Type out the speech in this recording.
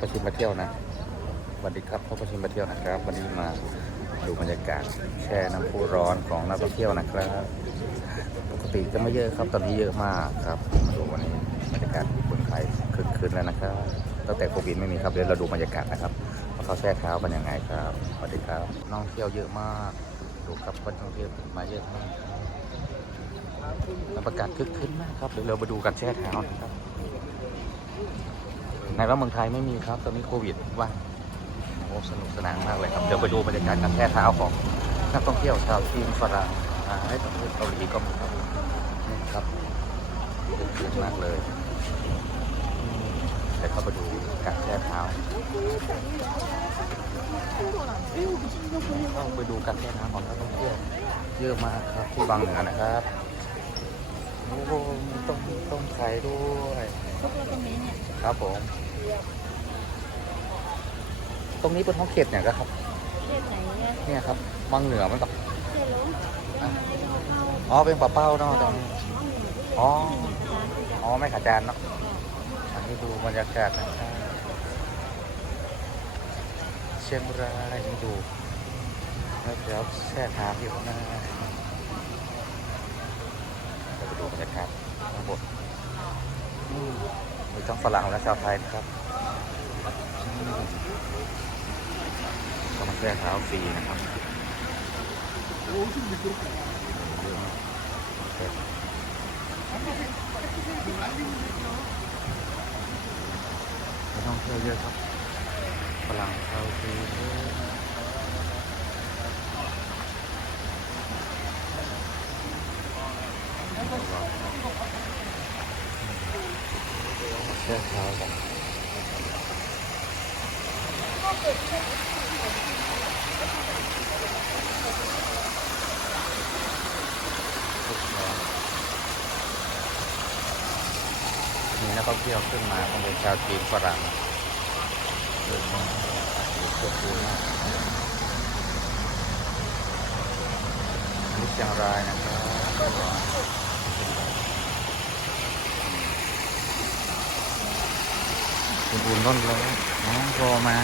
ประชิมมาเที่ยวนะสวัสดีครับพ่อประชิมมาเที่ยวนะครับ วันนี้มาดูบรรยากาศแช่น้ำพุร้อนของนักท่องเที่ยวนะครับ ปกติจะไม่เยอะครับตอนนี้เยอะมากครับ มาดูวันนี้บรรยากาศคนไทยคึกคืนแล้วนะครับ ตั้งแต่โควิดไม่มีครับเดี๋ยวเราดูบรรยากาศนะครับว่าเขาแช่เท้ากันยังไงครับสวัสดีครับน้องเที่ยวเยอะมากดูครับคนท่องเที่ยวมาเยอะมากบรรยากาศคึกคืนมากครับเดี๋ยวเรามาดูกันแช่เท้านะครับ ในว่าเมืองไทยไม่มีครับ ตอนนี้โควิดว่างโอ้สนุกสนานมากเลยครับ เดี๋ยวไปดูบรรยากาศการแช่เท้าของนักท่องเที่ยวชาวจีนฝรั่งอ่าให้ประเทศเกาหลีก็มีครับนี่ครับเยอะมากเลยเดี๋ยวเข้าไปดูการแช่เท้าต้องไปดูการแช่เท้าของนักท่องเที่ยวเยอะมากครับที่บางเหนือนะครับโอ้โหมีต้มต้มไข่ด้วยครับผม ตรงนี้เป็นห้องเขตเนี่ยก็ครับเทศไหนเนี่ยเนี่ยครับมังเหนือมันกับเทศล้มยังไงเราเข้าอ๋อเป็นปลาเป้าเนาะตรงนี้อ๋อร้านที่จะอ๋อไม่ขาจานเนาะอันนี้ดูบรรยากาศนะครับเชียงรายนี่ดูแล้วเดี๋ยวแช่น้ำอยู่ข้างหน้าเราไปดูบรรยากาศข้างบนอืมมี ทั้งฝรั่งและชาวไทยนะครับอืมก็มาแช่เท้าฟรีนะครับไม่ต้องเที่ยวเยอะครับฝรั่งชาวจีเย อะมาแช่เท้ากันมีนักท่องเที่ยวขึ้นมาเป็นชาวจีนฝรั่งเยอะมากเยอะเยอะมากอันนี้เชียงรายนะครับคุณ อุ่นร้อนร้อนน้องโรมา